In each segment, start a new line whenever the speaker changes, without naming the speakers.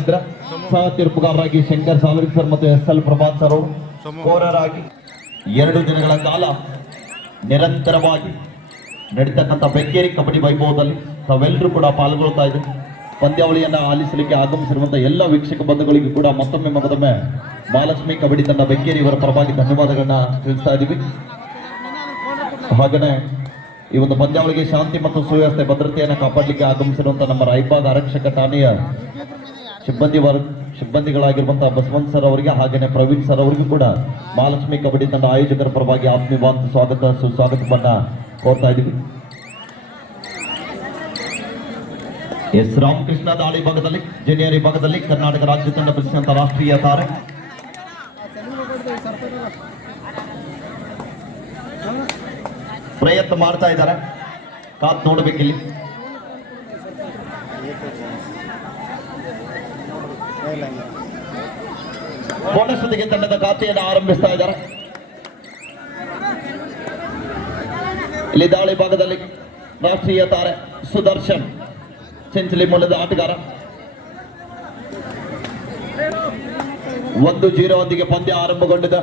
ಇದ್ರ ಸಹ ತೀರ್ಪುಗಾರರಾಗಿ ಶಂಕರ್ ಸಾವರಿಕ್ ಸರ್ ಮತ್ತು ಎಸ್ ಎಲ್ ಪ್ರಭಾತ್ ಸರ್ ಕೋರರಾಗಿ ಎರಡು ದಿನಗಳ ಕಾಲ ನಿರಂತರವಾಗಿ ನಡೀತಕ್ಕಂಥ ಬೆಕ್ಕೇರಿ ಕಬಡ್ಡಿ ವೈಭವದಲ್ಲಿ ತಾವೆಲ್ಲರೂ ಕೂಡ ಪಾಲ್ಗೊಳ್ತಾ ಇದ್ದರು. ಪಂದ್ಯಾವಳಿಯನ್ನು ಆಲಿಸಲಿಕ್ಕೆ ಆಗಮಿಸಿರುವಂಥ ಎಲ್ಲ ವೀಕ್ಷಕ ಬಂಧುಗಳಿಗೂ ಕೂಡ ಮತ್ತೊಮ್ಮೆ ಮತ್ತೊಮ್ಮೆ ಮಹಾಲಕ್ಷ್ಮಿ ಕಬಡ್ಡಿ ತಂಡ ಬೆಕ್ಕೇರಿ ಇವರ ಪರವಾಗಿ ಧನ್ಯವಾದಗಳನ್ನ ತಿಳಿಸ್ತಾ ಇದ್ದೀವಿ. ಹಾಗೆಯೇ ಈ ಒಂದು ಪಂದ್ಯಾವಳಿಗೆ ಶಾಂತಿ ಮತ್ತು ಸುವ್ಯವಸ್ಥೆ ಭದ್ರತೆಯನ್ನು ಕಾಪಾಡಲಿಕ್ಕೆ ಆಗಮಿಸಿರುವಂಥ ನಮ್ಮ ರಾಯಬಾಗ್ ಆರಕ್ಷಕ ಠಾಣೆಯ ಸಿಬ್ಬಂದಿ ವರ್ಗ ಸಿಬ್ಬಂದಿಗಳಾಗಿರುವಂತಹ ಬಸವಂತ್ ಸರ್ ಅವರಿಗೆ ಹಾಗೆಯೇ ಪ್ರವೀಣ್ ಸರ್ ಅವರಿಗೂ ಕೂಡ ಮಹಾಲಕ್ಷ್ಮಿ ಕಬಡ್ಡಿ ತಂಡ ಆಯೋಜಕರ ಪರವಾಗಿ ಆತ್ಮೀಯವಾದ ಸ್ವಾಗತ ಸುಸ್ವಾಗತವನ್ನ ಕೋರ್ತಾ ಇದ್ದೀವಿ. ಎಸ್ ರಾಮಕೃಷ್ಣ ದಾಳಿ ಭಾಗದಲ್ಲಿ, ಜೂನಿಯರ್ ವಿಭಾಗದಲ್ಲಿ ಕರ್ನಾಟಕ ರಾಜ್ಯ ತಂಡ ಪ್ರಶ್ನಂತ ರಾಷ್ಟ್ರೀಯ ತಾರೆ. ಪ್ರಯತ್ನ ಮಾಡ್ತಾ ಇದ್ದಾರೆ. ಕಾತ್ ನೋಡ್ಬೇಕಿಲ್ಲಿ. ಬೋನಸ್ಸೊಂದಿಗೆ ತಂಡದ ಖಾತೆಯನ್ನು ಆರಂಭಿಸ್ತಾ ಇದ್ದಾರೆ. ಇಲ್ಲಿ ದಾಳಿ ಭಾಗದಲ್ಲಿ ರಾಷ್ಟ್ರೀಯ ತಾರೆ ಸುದರ್ಶನ್, ಚಿಂಚಲಿ ಮೂಲದ ಆಟಗಾರ. ಒಂದು ಜೀರೋ ಒಂದಿಗೆ ಪಂದ್ಯ ಆರಂಭಗೊಂಡಿದೆ.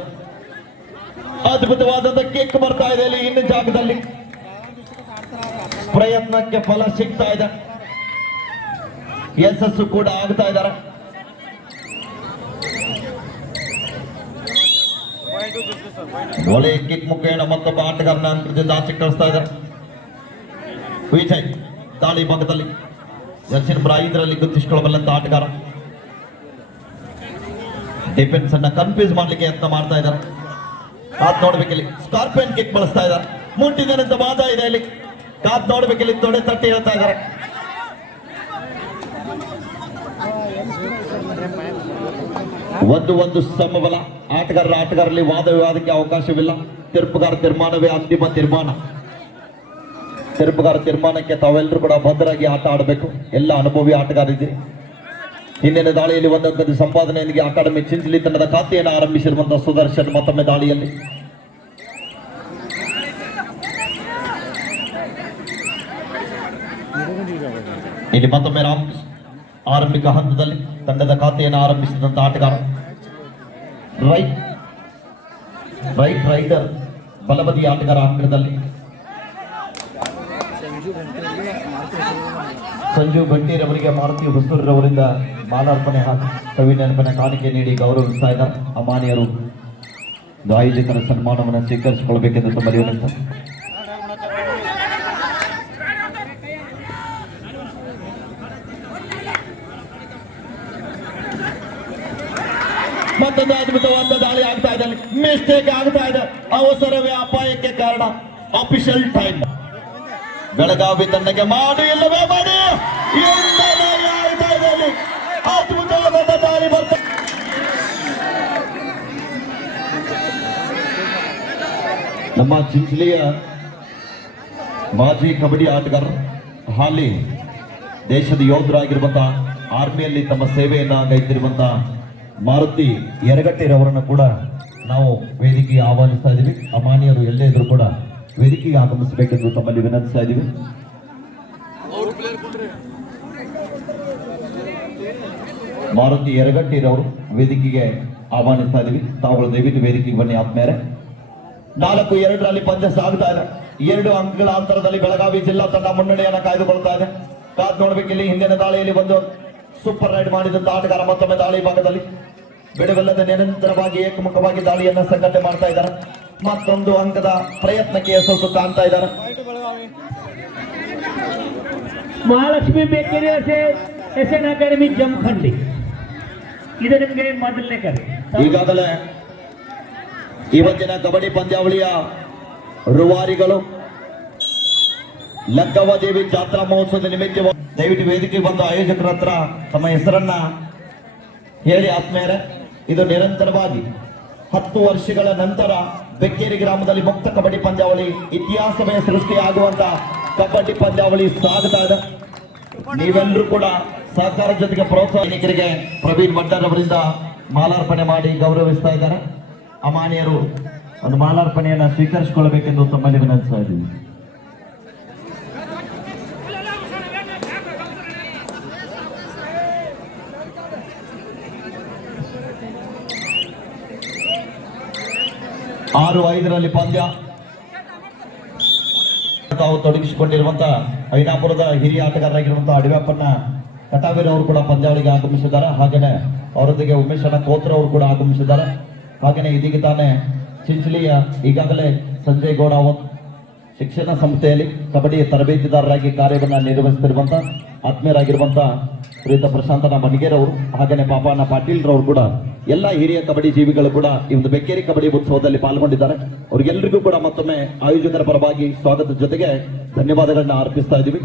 ಅದ್ಭುತವಾದಂತ ಕಿಕ್ ಬರ್ತಾ ಇದೆ ಇಲ್ಲಿ ಇನ್ನು ಜಾಗದಲ್ಲಿ. ಪ್ರಯತ್ನಕ್ಕೆ ಫಲ ಸಿಗ್ತಾ ಇದೆ. ಯಶಸ್ಸು ಕೂಡ ಆಗ್ತಾ ಇದ್ದಾರೆ. ಒಳ್ಳೆಯ ಕಿಕ್ ಮುಖೇನ ಮತ್ತೊಬ್ಬ ಆಟಗಾರನ ಅಂತರದಿಂದ ಆಚೆ ಕಳಿಸ್ತಾ ಇದ್ದಾರೆ. ವಿಜಯ್ ದಾಳಿ ಭಾಗದಲ್ಲಿ ದರ್ಶನ್ ಬ್ರಾ ಇದರಲ್ಲಿ ಗುರುತಿಸಿಕೊಳ್ಳಬಲ್ಲಂತ ಆಟಗಾರ. ಡಿಫೆನ್ಸ್ ಅನ್ನ ಕನ್ಫ್ಯೂಸ್ ಮಾಡ್ಲಿಕ್ಕೆ ಯತ್ನ ಮಾಡ್ತಾ ಇದ್ದಾರೆ. ಕಾತ್ ನೋಡ್ಬೇಕಿಲ್ಲಿ ಸ್ಕಾರ್ಪಿಯನ್ ಕಿಕ್ ಬಳಸ್ತಾ ಇದ್ದಾರೆ. ಮುಟ್ಟಿದನಂತ ವಾದ ಇದೆ ಇಲ್ಲಿ. ಕಾತ್ ನೋಡ್ಬೇಕಿಲ್ಲಿ ತೊಡೆ ತಟ್ಟಿ ಹೇಳ್ತಾ ಇದ್ದಾರೆ. ಒಂದು ಒಂದು ಸಮಬಲ. ಆಟಗಾರರ ಆಟಗಾರರಲ್ಲಿ ವಾದ ವಿವಾದಕ್ಕೆ ಅವಕಾಶವಿಲ್ಲ. ತೀರ್ಪುಗಾರ ತೀರ್ಮಾನವೇ ಅಂತಿಮ ತೀರ್ಮಾನ. ತೀರ್ಪುಗಾರ ತೀರ್ಮಾನಕ್ಕೆ ತಾವೆಲ್ಲರೂ ಕೂಡ ಭದ್ರಾಗಿ ಆಟ ಆಡಬೇಕು. ಎಲ್ಲ ಅನುಭವಿ ಆಟಗಾರಿದ್ದೀರಿ ಹಿಂದಿನ ದಾಳಿಯಲ್ಲಿ ಒಂದೊಂದು ಸಂಪಾದನೆಯೊಂದಿಗೆ ಅಕಾಡೆಮಿ ಚಿಂಚಲಿ ತಂಡದ ಖಾತೆಯನ್ನು ಆರಂಭಿಸಿರುವಂತಹ ಸುದರ್ಶನ್ ಮತ್ತೊಮ್ಮೆ ದಾಳಿಯಲ್ಲಿ. ಇಲ್ಲಿ ಮತ್ತೊಮ್ಮೆ ರಾಮ್ ಆರಂಭಿಕ ಹಂತದಲ್ಲಿ ತಂಡದ ಖಾತೆಯನ್ನು ಆರಂಭಿಸಿದಂತ ಆಟಗಾರ. ರೈಟ್ ರೈಟ್ ರೈಡರ್ ಬಲಬದಿ ಆಟಗಾರ ಅಂಗಡದಲ್ಲಿ ಸಂಜು ಗಂಟೀರವರಿಗೆ ಮಾರುತಿ ಹೊಸೂರವರಿಂದ ಮಾಲಾರ್ಪಣೆ ಹಾಕಿ ಕವಿ ನೆನಪಿನ ಕಾಣಿಕೆ ನೀಡಿ ಗೌರವಿಸ್ತಾ ಇದ್ದಾರೆ ಅಮಾನ್ಯರು. ಆಯೋಜಕರ ಸನ್ಮಾನವನ್ನು ಸ್ವೀಕರಿಸಿಕೊಳ್ಬೇಕೆಂದು ತಮ್ಮಲ್ಲಿ ಮತ್ತೊಂದು ಅದ್ಭುತವಾದ ದಾಳಿ ಆಗ್ತಾ ಇದೆ. ಮಿಸ್ಟೇಕ್ ಆಗ್ತಾ ಇದೆ. ಅವಸರವೇ ಅಪಾಯಕ್ಕೆ ಕಾರಣ ಅಫಿಷಿಯಲ್ ಟೈಮ್ ಬೆಳಗಾವಿ ತಂಡಕ್ಕೆ ಮಾಡಿ, ಇಲ್ಲವೇ ಮಾಡಿ. ಅದ್ಭುತವಾದ ದಾಳಿ ಬರ್ತಾ ನಮ್ಮ ಚಿಂಚಲಿಯ ಮಾಜಿ ಕಬಡ್ಡಿ ಆಟಗಾರ ಹಾಲಿ ದೇಶದ ಯೋಧರಾಗಿರುವಂತಹ ಆರ್ಮಿಯಲ್ಲಿ ತಮ್ಮ ಸೇವೆಯನ್ನ ಗೈತಿರುವಂತಹ ಮಾರುತಿ ಯರಗಟ್ಟಿರವರನ್ನು ಕೂಡ ನಾವು ವೇದಿಕೆಗೆ ಆಹ್ವಾನಿಸ್ತಾ ಇದ್ದೀವಿ. ಅಮಾನ್ಯರು ಎಲ್ಲೇ ಇದ್ರು ಕೂಡ ವೇದಿಕೆಗೆ ಆಗಮಿಸಬೇಕೆಂದು ತಮ್ಮಲ್ಲಿ ವಿನಂತಿಸ್ತಾ ಇದ್ದೀವಿ. ಮಾರುತಿ ಯರಗಟ್ಟಿರವರು ವೇದಿಕೆಗೆ ಆಹ್ವಾನಿಸ್ತಾ ಇದ್ದೀವಿ. ತಾವುಗಳು ದಯವಿಟ್ಟು ವೇದಿಕೆಗೆ ಬನ್ನಿ ಆದ್ಮೇಲೆ ನಾಲ್ಕು, ಎರಡರಲ್ಲಿ ಪಂದ್ಯ ಸಾಗ್ತಾ ಇದೆ. ಎರಡು ಅಂಕಗಳ ಅಂತರದಲ್ಲಿ ಬೆಳಗಾವಿ ಜಿಲ್ಲಾ ತಂಡ ಮುನ್ನಡೆಯನ್ನು ಕಾಯ್ದುಕೊಳ್ತಾ ಇದೆ. ಕಾದ್ ನೋಡ್ಬೇಕಿಲ್ಲಿ ಹಿಂದಿನ ದಾಳಿಯಲ್ಲಿ ಒಂದು ಸೂಪರ್ ರೈಡ್ ಮಾಡಿದಂತ ಆಟಗಾರ ಮತ್ತೊಮ್ಮೆ ದಾಳಿ ಭಾಗದಲ್ಲಿ. ಬಿಡುವಿಲ್ಲದೆ ನಿರಂತರವಾಗಿ ಏಕಮುಖವಾಗಿ ದಾಳಿಯನ್ನ ಸಂಘಟನೆ ಮಾಡ್ತಾ ಇದ್ದಾರೆ. ಮತ್ತೊಂದು ಅಂಕದ ಪ್ರಯತ್ನಕ್ಕೆ ಯಶಸ್ಸು ಕಾಣ್ತಾ ಇದ್ದಾರೆ.
Mahalakshmi bakery S N academy Jamkhandi. ಇದು ನಿಮಗೆ ಮೊದಲನೇ ಕರೆ.
ಈಗಾಗಲೇ ಇವತ್ತಿನ ಕಬಡ್ಡಿ ಪಂದ್ಯಾವಳಿಯ ರೂವಾರಿಗಳು ಲಕ್ಕವ್ವದೇವಿ ಜಾತ್ರಾ ಮಹೋತ್ಸವದ ನಿಮಿತ್ತ ದಯವಿಟ್ಟು ವೇದಿಕೆಗೆ ಬಂದು ಆಯೋಜಕರ ಹತ್ರ ತಮ್ಮ ಹೆಸರನ್ನ ಹೇಳಿ ಆತ್ಮೇರೆ ಇದು ನಿರಂತರವಾಗಿ ಹತ್ತು ವರ್ಷಗಳ ನಂತರ ಬೆಕ್ಕೇರಿ ಗ್ರಾಮದಲ್ಲಿ ಮುಕ್ತ ಕಬಡ್ಡಿ ಪಂದ್ಯಾವಳಿ ಇತಿಹಾಸಮಯ ಸೃಷ್ಟಿಯಾಗುವಂತ ಕಬಡ್ಡಿ ಪಂದ್ಯಾವಳಿ ಸ್ವಾಗತ ನೀವೆಲ್ಲರೂ ಕೂಡ ಸಹಕಾರ ಜೊತೆಗೆ ಪ್ರೋತ್ಸಾಹಿಕರಿಗೆ ಪ್ರವೀಣ್ ಭಟ್ಟರ್ ಅವರಿಂದ ಮಾಲಾರ್ಪಣೆ ಮಾಡಿ ಗೌರವಿಸ್ತಾ ಇದ್ದಾರೆ. ಅಮಾನ್ಯರು ಒಂದು ಮಾಲಾರ್ಪಣೆಯನ್ನು ಸ್ವೀಕರಿಸಿಕೊಳ್ಳಬೇಕೆಂದು ತಮ್ಮಲ್ಲಿ ವಿನಂತಿಸ್ತಾ ಇದ್ದೀವಿ ಆರು ಐದರಲ್ಲಿ ಪಂದ್ಯ. ತಾವು ತೊಡಗಿಸಿಕೊಂಡಿರುವಂತಹ ಐನಾಪುರದ ಹಿರಿಯ ಆಟಗಾರರಾಗಿರುವಂತಹ ಅಡಿವ್ಯಾಪನ್ನ ಕಟಾವೀರ್ ಅವರು ಕೂಡ ಪಂದ್ಯಾವಳಿಗೆ ಆಗಮಿಸಿದ್ದಾರೆ. ಹಾಗೆಯೇ ಅವರೊಂದಿಗೆ ಉಮೇಶ್ ಅಣ್ಣ ಕೋತ್ರ ಅವರು ಕೂಡ ಆಗಮಿಸಿದ್ದಾರೆ. ಹಾಗೆಯೇ ಇದೀಗ ತಾನೇ ಚಿಂಚಲಿಯ ಈಗಾಗಲೇ ಸಂಜಯ್ ಗೌಡ ಶಿಕ್ಷಣ ಸಂಸ್ಥೆಯಲ್ಲಿ ಕಬಡ್ಡಿ ತರಬೇತಿದಾರರಾಗಿ ಕಾರ್ಯವನ್ನು ನಿರ್ವಹಿಸುತ್ತಿರುವಂತಹ ಆತ್ಮೀಯರಾಗಿರುವಂತ ಶ್ರೀಯುತ ಪ್ರಶಾಂತನ ಹಾಗೇನೆ ಪಾಟೀಲ್ರವರು ಪಾಟೀಲ್ ರವರು ಕೂಡ, ಎಲ್ಲ ಹಿರಿಯ ಕಬಡ್ಡಿ ಜೀವಿಗಳು ಕೂಡ ಈ ಒಂದು ಬೆಕ್ಕೇರಿ ಕಬಡ್ಡಿ ಉತ್ಸವದಲ್ಲಿ ಪಾಲ್ಗೊಂಡಿದ್ದಾರೆ. ಅವ್ರಿಗೆಲ್ಲರಿಗೂ ಕೂಡ ಮತ್ತೊಮ್ಮೆ ಆಯೋಜಕರ ಪರವಾಗಿ ಸ್ವಾಗತದ ಜೊತೆಗೆ ಧನ್ಯವಾದಗಳನ್ನ ಅರ್ಪಿಸ್ತಾ ಇದ್ದೀವಿ.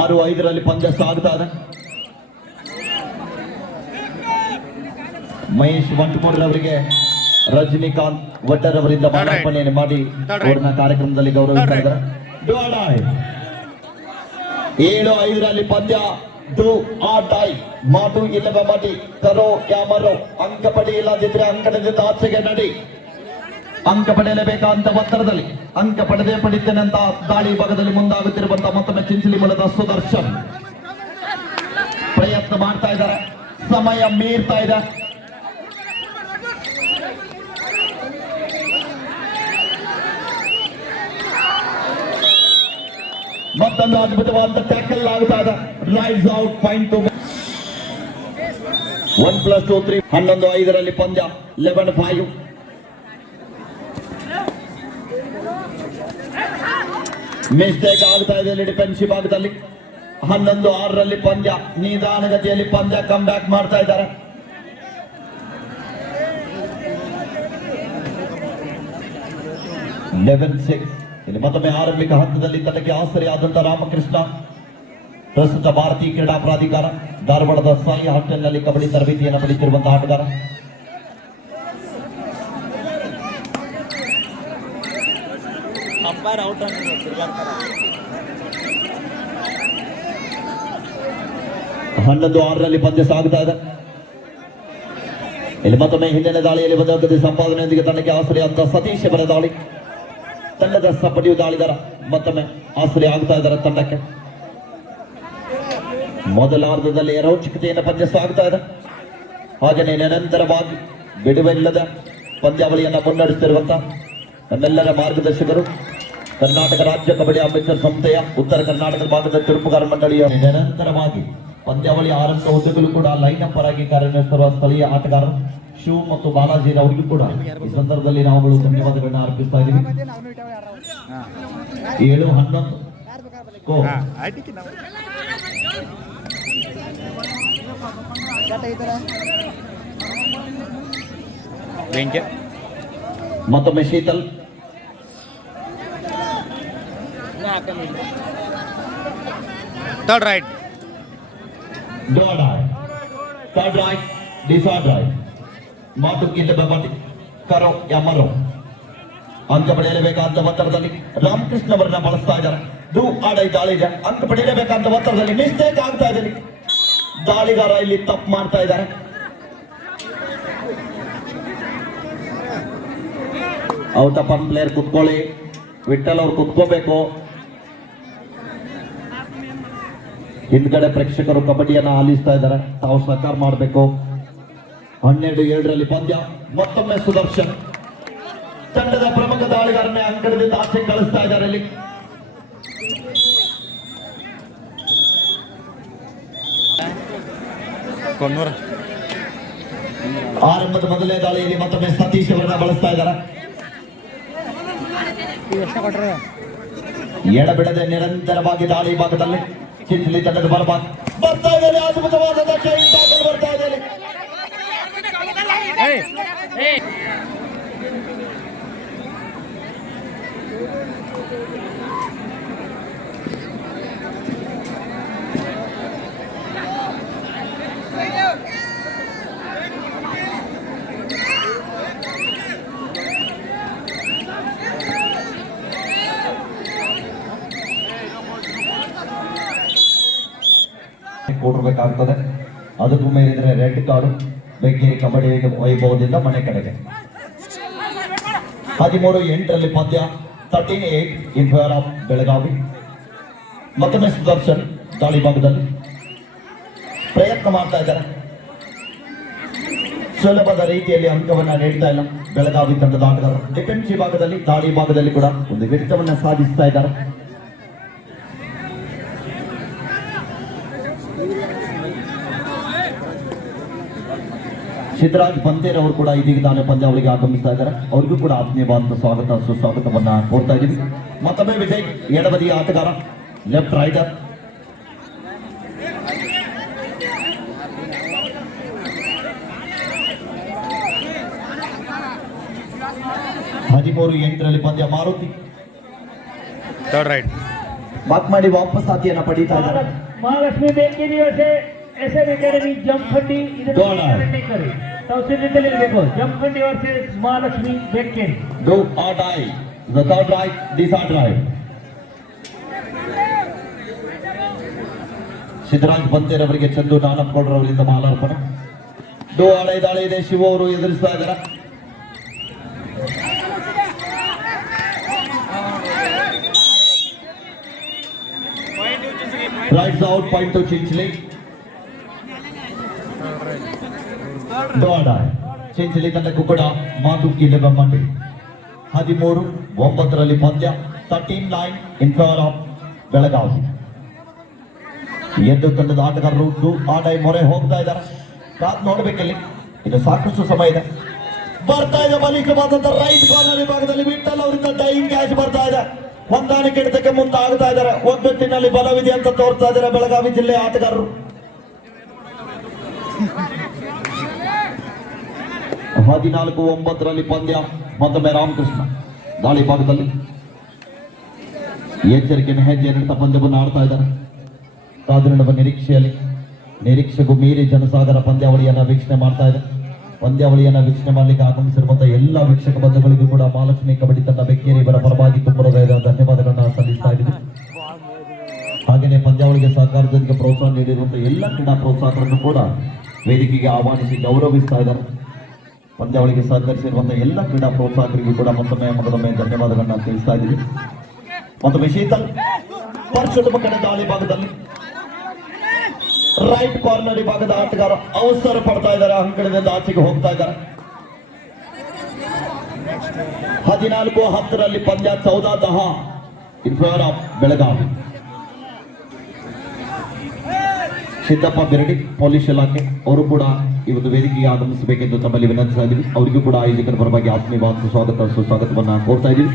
ಆರು ಐದರಲ್ಲಿ ಪಂದ್ಯ ಸಾಗ್ತಾ ಇದೆ ಮಹೇಶ್ ವಂಟಮೂರ್ ಅವರಿಗೆ ರಜನಿಕಾಂತ್ ವಡ್ಡರ್ ಅವರಿಂದ ಮಾಲಾರ್ಪಣೆಯನ್ನು ಮಾಡಿ ಅವ್ರನ್ನ ಕಾರ್ಯಕ್ರಮದಲ್ಲಿ ಗೌರವಿಸ್ತಾ ಇದ್ದಾರೆ. ಡೋಡಾಯ್. ಏಳು ಐದರಲ್ಲಿ ಪಂದ್ಯ. ಡು ಆ ಡೈ ಮಾತು ಇಲ್ಲವೇ ಮಾಡಿ ಕರೋ ಕ್ಯಾಮರೋ ಅಂಕ ಪಡೆಯಿಲ್ಲದಿದ್ರೆ ಅಂಕಣದಿಂದ ಆಚೆಗೆ ನಡಿ. ಅಂಕ ಪಡೆಯಲೇಬೇಕಂತ ಒತ್ತಡದಲ್ಲಿ. ಅಂಕ ಪಡೆದೇ ಪಡಿತೇನೆ ಅಂತ ದಾಳಿ ಭಾಗದಲ್ಲಿ ಮುಂದಾಗುತ್ತಿರುವಂತಹ ಮತ್ತೊಮ್ಮೆ ಚಿಂಚಲಿ ಮೂಲದ ಸುದರ್ಶನ್. ಪ್ರಯತ್ನ ಮಾಡ್ತಾ ಇದ್ದಾರೆ. ಸಮಯ ಮೀರ್ತಾ ಇದೆ. ಮತ್ತೊಂದು ಅದ್ಭುತವಾದ ಟ್ಯಾಕಲ್ ಆಗ್ತಾ ಇದೆ lies out point one plus two three ಹನ್ನೊಂದು, ಐದರಲ್ಲಿ ಪಂದ್ಯ ಲೆವೆನ್ ಫೈವ್ ಮಿಸ್ಟೇಕ್ ಆಗ್ತಾ ಇದೆ ಡಿಫೆನ್ಸಿವ್ ಭಾಗದಲ್ಲಿ. ಹನ್ನೊಂದು, ಆರರಲ್ಲಿ ಪಂದ್ಯ ನಿಧಾನಗತಿಯಲ್ಲಿ ಪಂದ್ಯ ಕಮ್ ಬ್ಯಾಕ್ ಮಾಡ್ತಾ ಇದ್ದಾರೆ. ಲೆವೆನ್ ಸಿಕ್ಸ್ ಇಲ್ಲಿ ಮತ್ತೊಮ್ಮೆ ಆರಂಭಿಕ ಹಂತದಲ್ಲಿ ತನಗೆ ಆಸರೆಯಾದಂತಹ ರಾಮಕೃಷ್ಣ ಪ್ರಸ್ತುತ ಭಾರತೀಯ ಕ್ರೀಡಾ ಪ್ರಾಧಿಕಾರ ಧಾರವಾಡದ ಸಾಯಿ ಹಾಸ್ಟೆಲ್ನಲ್ಲಿ ಕಬಡ್ಡಿ ತರಬೇತಿಯನ್ನು ಪಡೆಯುತ್ತಿರುವಂತಹ ಆಟಗಾರ. ಹನ್ನೊಂದು ಆರರಲ್ಲಿ ಪಂದ್ಯ ಸಾಗುತ್ತಾ ಇದೆ. ಇಲ್ಲಿ ಮತ್ತೊಮ್ಮೆ ಹಿಂದಿನ ದಾಳಿಯಲ್ಲಿ ಬಂದ ಸಂಪಾದನೆಯೊಂದಿಗೆ ತಂಡಕ್ಕೆ ಆಸರೆಯಾದ ಸತೀಶ್ ಅವರ ದಾಳಿ. ತಂಡದ ಸಪಟಿಯು ದಾಳಿದಾರ ಮತ್ತೊಮ್ಮೆ ಆಸರೆ ಆಗ್ತಾ ಇದ್ದಾರೆ ತಂಡಕ್ಕೆ. ಮೊದಲಾರ್ಧದಲ್ಲಿ ರೋಚಕತೆಯನ್ನು ಪಂದ್ಯ ಸಾಗ್ತಾ ಇದೆ. ಹಾಗೆಯೇ ನಿರಂತರವಾಗಿ ಬಿಡುವಿಲ್ಲದ ಪಂದ್ಯಾವಳಿಯನ್ನು ಮುನ್ನಡೆಸುತ್ತಿರುವಂತ ನಮ್ಮೆಲ್ಲರ ಮಾರ್ಗದರ್ಶಕರು, ಕರ್ನಾಟಕ ರಾಜ್ಯ ಕಬಡ್ಡಿ ಅಂಬೇಡ್ಕರ್ ಸಂಸ್ಥೆಯ ಉತ್ತರ ಕರ್ನಾಟಕ ಭಾಗದ ತಿರುಪುಗಾರ ಮಂಡಳಿಯ ನಿರಂತರವಾಗಿ ಪಂದ್ಯಾವಳಿ ಆರಂಭ ಹುದ್ದೆಗಳು ಕೂಡ ಲೈನ್ ಅಪ್ ಆಗಿ ಕಾರ್ಯನಿರ್ವಹಿಸಿರುವ ಸ್ಥಳೀಯ ಆಟಗಾರರು ಶಿವ ಮತ್ತು ಬಾಲಾಜಿ ಅವರಿಗೂ ಕೂಡ ಈ ಸಂದರ್ಭದಲ್ಲಿ ನಾವುಗಳು ಧನ್ಯವಾದಗಳನ್ನ ಅರ್ಪಿಸ್ತಾ ಇದ್ದೀವಿ. ಏಳು ಹನ್ನೊಂದು. ಮತ್ತೊಮ್ಮೆ ಶೀತಲ್.
ರೈಟ್
ಡೋಡ್ ಆಯ್ ಥರ್ಡ್ ರಾಯ್ ಡಿಸಾರ್ಡ್ ರಾಯ್ ಮಾತು ಇಲ್ಲದ ಕರೋ ಯಮರೋ ಅಂಕ ಪಡೆಯಲೇಬೇಕಾದ ಒತ್ತಡದಲ್ಲಿ ರಾಮಕೃಷ್ಣ ಅವರನ್ನ ಬಳಸ್ತಾ ಇದ್ದಾರೆ ಡು ಆಡೈ ದಾಳಿ ಇದೆ ಅಂಕ ಪಡೆಯಲೇಬೇಕಾದ ಒತ್ತಡದಲ್ಲಿ ಮಿಸ್ಟೇಕ್ ಆಗ್ತಾ ಇದ್ದೀನಿ ದಾಳಿಗಾರ ಇಲ್ಲಿ ತಪ್ಪು ಮಾಡ್ತಾ ಇದ್ದಾರೆ ಔಟ್ ಆಫ್ ಪ್ಲೇಯರ್ ಕುತ್ಕೊಳ್ಳಿ ವಿಠಲ್ ಅವ್ರು ಕುತ್ಕೋಬೇಕು ಹಿಂದ್ಗಡೆ ಪ್ರೇಕ್ಷಕರು ಕಬಡ್ಡಿಯನ್ನ ಆಲಿಸ್ತಾ ಇದ್ದಾರೆ. ತಾವು ಸಹಕಾರ ಮಾಡಬೇಕು. ಹನ್ನೆರಡು ಏಳರಲ್ಲಿ ಪಂದ್ಯ. ಮತ್ತೊಮ್ಮೆ ಸುದರ್ಶನ್. ತಂಡದ ಪ್ರಮುಖ ದಾಳಿಗಾರನೇ ಅಂಕಣದಿಂದ ಆಚೆ ಕಳಿಸ್ತಾ ಇದ್ದಾರೆ ಇಲ್ಲಿ.
ಕೊನ್ನೂರ
ಆರಂಭದ ಮೊದಲನೇ ದಾಳಿಯಲ್ಲಿ ಮತ್ತೊಮ್ಮೆ ಸತೀಶ್ ಅವರನ್ನ ಬಳಸ್ತಾ ಇದ್ದಾರೆ. ಎಡಬಿಡದೆ ನಿರಂತರವಾಗಿ ದಾಳಿ ಭಾಗದಲ್ಲಿ. ಚಿಂಚಲಿ ತಂಡದ ಬರಬಾರ್ದು ಬರ್ತಾ ಇದ್ದಾರೆ ಅದ್ಭುತವಾದ ಚೈನ್ ಟ್ಯಾಕಲ್ ಬರ್ತಾ ಇದೆ ಇಲ್ಲಿ. ಕೊಡಬೇಕಾಗ್ತದೆ ಅದಕ್ಕೂ ಮೇಲಿದ್ರೆ ರೆಡ್ ಕಾರ್ಡು ಬೆಂಕೇರಿ ಕಬಡ್ಡಿ ವೈಭವದಿಂದ ಮನೆ ಕಡೆಗೆ. ಹದಿಮೂರು ಎಂಟರಲ್ಲಿ ಪದ್ಯ thirteen eight in favour of Belagavi. ಮತ್ತೊಮ್ಮೆ ಸುದರ್ಶನ್ ದಾಳಿ ಭಾಗದಲ್ಲಿ ಪ್ರಯತ್ನ ಮಾಡ್ತಾ ಇದ್ದಾರೆ. ಸುಲಭದ ರೀತಿಯಲ್ಲಿ ಅಂಕವನ್ನ ನೀಡ್ತಾ ಇಲ್ಲ ಬೆಳಗಾವಿ ತಂಡದ ಆಟಗಾರರು. ಡಿಫೆನ್ಸಿವ್ ಭಾಗದಲ್ಲಿ ದಾಳಿ ಭಾಗದಲ್ಲಿ ಕೂಡ ಒಂದು ಹಿಡಿತವನ್ನ ಸಾಧಿಸ್ತಾ ಇದ್ದಾರೆ. क्षेत्र बंदेर कहे पंदी आगमित और आत्मीय बंद स्वागत सुस्वागत को मत विजय यड़बद आटगार लेफ़्ट रईटर हदिमूर एंटर पंद मारुति वापस आती
है ना
पड़ी था महालक्ष्मी बैंक की ओर
से bakery ವರ್ಷೆ S N academy Jamkhandi
Goal.
ಇದನ್ನು ಕರೆ ತಾವು ಸಿದ್ಧತೆಯಲ್ಲಿರಬೇಕು Jamkhandi versus Mahalakshmi bakery
Do or die. The third right, this hard right. Siddaraj ಬಂತೇರ್ ಅವರಿಗೆ ಚಂದು ನಾನಪ್ಪಗೌಡರ್ ಅವರಿಂದ ಮಾಲಾರ್ಪಣೆ ಡೋ ಅಳೆ ದಾಳಿ ಇದೆ ಶಿವ ಅವರು ಎದುರಿಸ್ತಾ ಇದ್ದಾರೆ rights out point to Chinchali ಡೋಡ ಚಿಂಚಲಿ ತಂಡಕ್ಕೂ ಕೂಡ ಮಾತು ಬಮ್ಮಂಡಿ ಹದಿಮೂರು, ಒಂಬತ್ತರಲ್ಲಿ ಪಂದ್ಯ thirteen nine in favour of Belagavi. ಎದ್ದು ತಂಡದ ಆಟಗಾರರು ಆಟ ಮೊರೆ ಹೋಗ್ತಾ ಇದ್ದಾರೆ. ಕಾದ್ ನೋಡ್ಬೇಕಲ್ಲಿ ಇದು ಸಾಕಷ್ಟು ಸಮಯ ಇದೆ. ಬರ್ತಾ ಇದೆ ಬಲಿಕವಾದಂತ ರೈಟ್ ಕಾರ್ನರ್ ವಿಭಾಗದಲ್ಲಿ ವಿಠಲ್ ಅವರಿಂದ ಡೈಯಿಂಗ್ ಕ್ಯಾಚ್ ಬರ್ತಾ ಇದೆ. ಹೊಂದಾಣಿಕೆ ಆಗ್ತಾ ಮುಂದಾಗ್ತಾ ಇದ್ದಾರೆ. ಒಗ್ಗಟ್ಟಿನಲ್ಲಿ ಬಲವಿದೆ ಅಂತ ತೋರ್ತಾ ಇದ್ದಾರೆ ಬೆಳಗಾವಿ ಜಿಲ್ಲೆ ಆಟಗಾರರು. ಹದಿನಾಲ್ಕು ಒಂಬತ್ತರಲ್ಲಿ ಪಂದ್ಯ. ಮತ್ತೊಮ್ಮೆ ರಾಮಕೃಷ್ಣ ದಾಳಿ ಭಾಗದಲ್ಲಿ. ಎಚ್ಚರಿಕೆ ಹೆಜ್ಜೆ ನಡೆದ ಪಂದ್ಯವನ್ನು ಆಡ್ತಾ ಇದ್ದಾರೆ. ಕಾದಿರುವ ನಿರೀಕ್ಷೆಯಲ್ಲಿ ನಿರೀಕ್ಷೆಗೂ ಮೀರಿ ಜನಸಾಗರ ಪಂದ್ಯಾವಳಿಯನ್ನು ವೀಕ್ಷಣೆ ಮಾಡ್ತಾ ಇದೆ. ಪಂದ್ಯಾವಳಿಯನ್ನು ವೀಕ್ಷಣೆ ಮಾಡಲಿಕ್ಕೆ ಆಗಮಿಸಿರುವಂತಹ ಎಲ್ಲ ವೀಕ್ಷಕ ಬಂಧುಗಳಿಗೂ ಕೂಡ ಮಹಾಲಕ್ಷ್ಮಿ ಕಬಡ್ಡಿ ತನ್ನ ಬೆಕ್ಕೇರಿ ಇವರ ಪರವಾಗಿ ಧನ್ಯವಾದಗಳನ್ನು ಧನ್ಯವಾದಗಳನ್ನ ಸಲ್ಲಿಸ್ತಾ ಇದ್ದೀವಿ ಹಾಗೆಯೇ ಪಂದ್ಯಾವಳಿಗೆ ಸಹಕಾರದೊಂದಿಗೆ ಪ್ರೋತ್ಸಾಹ ನೀಡಿರುವಂತಹ ಎಲ್ಲ ಕ್ರೀಡಾ ಪ್ರೋತ್ಸಾಹಕರನ್ನು ಕೂಡ ವೇದಿಕೆಗೆ ಆಹ್ವಾನಿಸಿ ಗೌರವಿಸ್ತಾ ಇದ್ದಾರೆ. ಪಂದ್ಯಾವಳಿಗೆ ಸಹಕರಿಸಿರುವಂತಹ ಎಲ್ಲ ಕ್ರೀಡಾ ಪ್ರೋತ್ಸಾಹಕರಿಗೂ ಕೂಡ ಮತ್ತೊಮ್ಮೆ ಮೊದಲೊಮ್ಮೆ ಧನ್ಯವಾದಗಳನ್ನ ತಿಳಿಸ್ತಾ ಇದ್ದೀವಿ ಮತ್ತೊಮ್ಮೆ ಶೀತಲ್ ಪರ್ಷದ ಕಡೆ ಭಾಗದಲ್ಲಿ. ರೈಟ್ ಕಾರ್ನರ್ ವಿಭಾಗದ ಆಟಗಾರ ಅವಸರ ಪಡ್ತಾ ಇದ್ದಾರೆ, ಅಂಕಣದಿಂದ ಆಚೆಗೆ ಹೋಗ್ತಾ ಇದ್ದಾರೆ. ಹದಿನಾಲ್ಕು ಹತ್ತರಲ್ಲಿ ಪಂದ್ಯ ಚೌದಾ ದಹ in favour of Belagavi. Siddappa ಬೆರಡಿ, police ಇಲಾಖೆ, ಅವರು ಕೂಡ ಈ ಒಂದು ವೇದಿಕೆಗೆ ಆಗಮಿಸಬೇಕೆಂದು ತಮ್ಮಲ್ಲಿ ವಿನಂತಿಸ್ತಾ ಇದ್ದೀವಿ ಅವರಿಗೂ ಕೂಡ ಆಯೋಜಕರ ಪರವಾಗಿ ಆತ್ಮೀಯವಾದ ಸ್ವಾಗತ ಸುಸ್ವಾಗತವನ್ನು ಕೋರ್ತಾ ಇದ್ದೀವಿ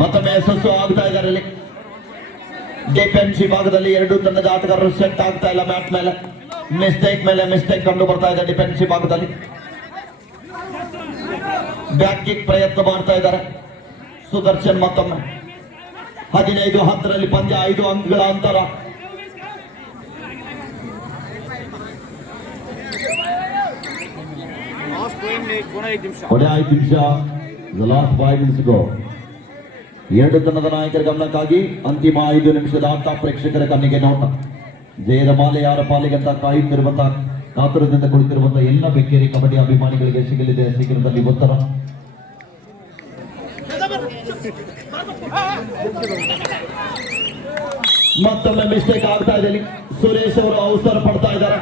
ಮತ್ತೊಮ್ಮೆ ಯಶಸ್ಸು ಆಗ್ತಾ ಇದ್ದಾರೆ ಇಲ್ಲಿ. ಡಿಫೆನ್ಸಿವ್ ಭಾಗದಲ್ಲಿ ಎರಡು ತಂಡದ ಆಟಗಾರರು ಸೆಟ್ ಆಗ್ತಾ ಇಲ್ಲ ಮ್ಯಾಟ್ ಮೇಲೆ. ಮಿಸ್ಟೇಕ್ ಮೇಲೆ ಮಿಸ್ಟೇಕ್ ಕಂಡು ಬರ್ತಾ ಇದೆ ಡಿಫೆನ್ಸಿವ್ ಭಾಗದಲ್ಲಿ. ಬ್ಯಾಕ್ ಕಿಕ್ ಪ್ರಯತ್ನ ಮಾಡ್ತಾ ಇದ್ದಾರೆ. ಸುದರ್ಶನ್ ಮತ್ತೊಮ್ಮೆ. ಹದಿನೈದು, ಹತ್ತರಲ್ಲಿ ಪಂದ್ಯ, ಐದು ಅಂಕಗಳ ಅಂತರ. ಎರಡು ತನದ ನಾಯಕರ ಗಮನಕ್ಕಾಗಿ ಅಂತಿಮ ಐದು ನಿಮಿಷದ ಆಟ ಪ್ರೇಕ್ಷಕರ ಕಣ್ಣಿಗೆ ನೋಟ. ಜಯದ ಮಾಲೆ ಯಾರ ಪಾಲಿಗೆ ಅಂತ ಕಾಯುತ್ತಿರುವಂತಹ ಕಾತುರದಿಂದ ಕುಳಿತಿರುವಂತಹ ಎಲ್ಲ ಬೆಕ್ಕೇರಿ ಕಬಡ್ಡಿ ಅಭಿಮಾನಿಗಳಿಗೆ ಸಿಗಲಿದೆ. ಶೀಘ್ರದಲ್ಲಿ ಉತ್ತರ. ಮತ್ತೊಮ್ಮೆ ಮಿಸ್ಟೇಕ್ ಆಗ್ತಾ ಇದೆ. ಇಲ್ಲಿ. ಸುರೇಶ್ ಅವರು ಅವಸರ ಪಡ್ತಾ ಇದ್ದಾರೆ.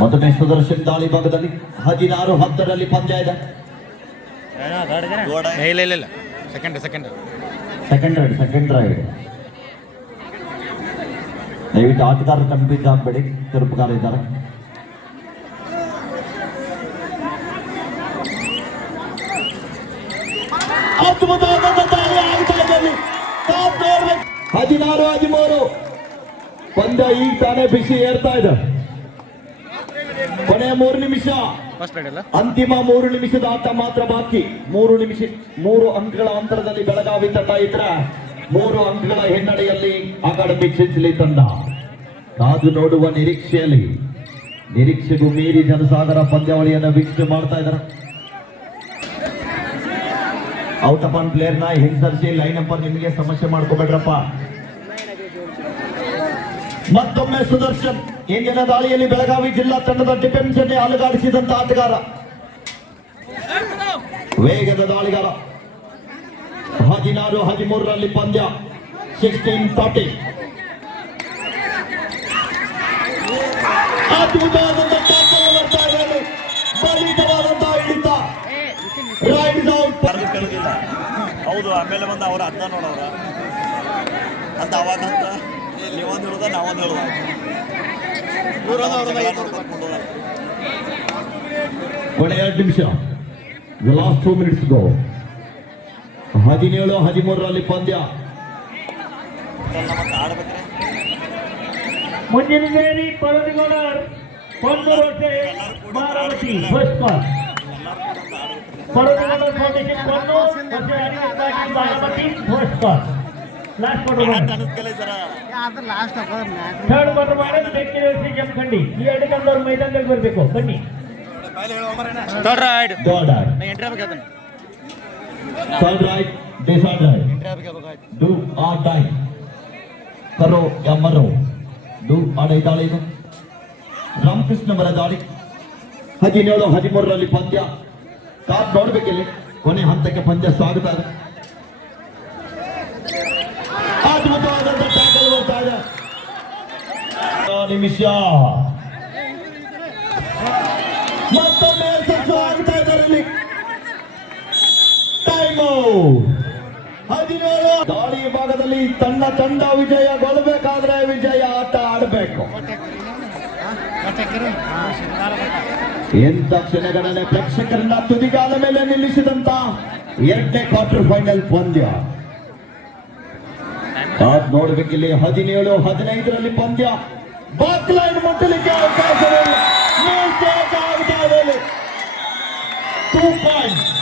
ಮತ್ತೊಮ್ಮೆ ಸುದರ್ಶನ್ ದಾಳಿ ಭಾಗದಲ್ಲಿ ಹದಿನಾರು ಹತ್ತರಲ್ಲಿ ಪಂದ್ಯ ಇದೆ.
ಸೆಕೆಂಡ್
ರೈಡ್ ಸೆಕೆಂಡ್ ರೈಡ್ ದಯವಿಟ್ಟು ಆಟಗಾರರು ಕನ್ಫ್ಯೂಸ್ ಆಗಬೇಡಿ ತಿರುಪುಗಾರ ಇದ್ದಾರೆ. ಅದ್ಭುತವಾದಂತ ದಾಳಿ ಆಗ್ತಾ ಇದೆ ಅಲ್ಲಿ. ಕಾದ್ ನೋಡ್ಬೇಕು. ಹದಿನಾರು ಹದಿಮೂರು. ಪಂದ್ಯ ಈಗ ತಾನೇ ಬಿಸಿ ಏರ್ತಾ ಇದೆ. ಕೊನೆಯ ಮೂರು ನಿಮಿಷ. ಅಂತಿಮ ಮೂರು ನಿಮಿಷದ ಆಟ ಮಾತ್ರ ಬಾಕಿ. ಮೂರು ನಿಮಿಷ ಮೂರು ಅಂಕಗಳ ಅಂತರದಲ್ಲಿ ಬೆಳಗಾವಿ ತಂಡ ಇದ್ರೆ ಮೂರು ಅಂಕಗಳ ಹಿನ್ನಡೆಯಲ್ಲಿ ಅಕಾಡೆಮಿ ಚಿಂಚಲಿ ತಂಡ. ಕಾದು ನೋಡುವ ನಿರೀಕ್ಷೆಯಲ್ಲಿ ನಿರೀಕ್ಷೆಗೂ ಮೀರಿ ಜನಸಾಗರ ಪಂದ್ಯಾವಳಿಯನ್ನು ವೀಕ್ಷಣೆ ಮಾಡ್ತಾ ಇದ್ದಾರೆ. ಔಟ್ ಪ್ಲೇಯರ್ನ ಹಿಂಸರಿಸಿ ಲೈನ್ ಅಪ್ ನಿಮಗೆ ಸಮಸ್ಯೆ ಮಾಡ್ಕೋಬೇಡ್ರಪ್ಪ. ಮತ್ತೊಮ್ಮೆ ಸುದರ್ಶನ್, ಇಂದಿನ ದಾಳಿಯಲ್ಲಿ ಬೆಳಗಾವಿ ಜಿಲ್ಲಾ ತಂಡದ ಡಿಫೆನ್ಸ್ ಅನ್ನು ಅಲುಗಾಡಿಸಿದಂತ ಆಟಗಾರ. ವೇಗದ ದಾಳಿಗಾರ. ಹದಿನಾರು, ಹದಿಮೂರರಲ್ಲಿ ಪಂದ್ಯ. ಸಿಕ್ಸ್ಟೀನ್ ಫಾರ್ಟಿ ಅದ್ಭುತವಾದಂತ
ಹೌದು ಆಮೇಲೆ ಬಂದು ಅವ್ರ ಅರ್ಧ ನೋಡವ್ರ. ಅಂತ ಅವಾಗ ಅಂತ ನೀವೊಂದು ಹೇಳುದ ನಾವೊಂದು ಹೇಳುದ. ನೋಡ್ಕೊಂಡು ಹೋದ.
ಕೊನೆ ಎರಡು ನಿಮಿಷ. ಲಾಸ್ಟ್ ಟೂ ಮಿನಿಟ್ಸ್ ಗೋ ಹದಿನೇಳು ಹದಿಮೂರರಲ್ಲಿ ಪಂದ್ಯ.
ಎಲ್ಲ ಮತ್ತೆ ಆಡ್ಬೇಕ್ರೆ.
ಮುಂದಿನ ಸೇರಿ ಪರದಿಗೋಡ ಪೊನ್ನೂರು ವರ್ಷ ಮಾರಾವತಿ ಫಸ್ಟ್ ಕಾಲ್ ಪರದಿಗೋಡ ಫೌಂಡೇಶನ್ ಪೊನ್ನೂರು ವರ್ಷ Anil Patil Baramati first call last quarter
ಆಟ
ಮಾಡಿ
ಅನ್ನೋದ್ಕೆಲ್ಲ ಈ ಥರ
ಥರ್ಡ್ ಕ್ವಾರ್ಟರ್ ಮಾಡಿ ಬೆಕ್ಕಿನ ವರ್ಷ ಜಮಖಂಡಿ ಈ ಎರಡು ಕಂದವ್ರು ಮೈದಾನದಲ್ಲಿ ಬರಬೇಕು ಬನ್ನಿ
ಥರ್ಡ್ ರೈಟ್
ಥರ್ಡ್ ರೈಟ್
ನಾ entry ಆಗ್ಬೇಕಾಯ್ತು
third right decide right
entry ಆಗ್ಬೇಕಾಯ್ತು
do or die ಕರೋ ಯಾ ಮರೋ ಡೂ ಆಡ ದಾಳಿ ಇದು ರಾಮಕೃಷ್ಣ ಅವರ ದಾಳಿ ಹದಿನೇಳು ಹದಿಮೂರರಲ್ಲಿ ಪಂದ್ಯ ಕಾದ್ ನೋಡ್ಬೇಕಿಲ್ಲಿ ಕೊನೆ ಹಂತಕ್ಕೆ ಪಂದ್ಯ ಸ್ವಾಗತ ನಿಮಿಷ. ಟೈಮ್ ಹದಿನೇಳು. ದಾಳಿ ಭಾಗದಲ್ಲಿ ತನ್ನ ತಂಡ ವಿಜಯಗೊಳ್ಳಬೇಕಾದ್ರೆ ವಿಜಯ ಆಟ ಆಡಬೇಕು. ಎಂತ ಕ್ಷಣಗಳನ್ನ ಪ್ರೇಕ್ಷಕರನ್ನ ತುದಿಗಾಲ ಮೇಲೆ ನಿಲ್ಲಿಸಿದಂತ ಎರಡನೇ ಕ್ವಾರ್ಟರ್ ಫೈನಲ್ ಪಂದ್ಯ. ನೋಡ್ಬೇಕಿಲ್ಲಿ ಹದಿನೇಳು, ಹದಿನೈದರಲ್ಲಿ ಪಂದ್ಯ. ಬಾಕ್ಲೈನ್ ಮುಟ್ಟಲಿಕ್ಕೆ ಅವಕಾಶವಿಲ್ಲ. Two point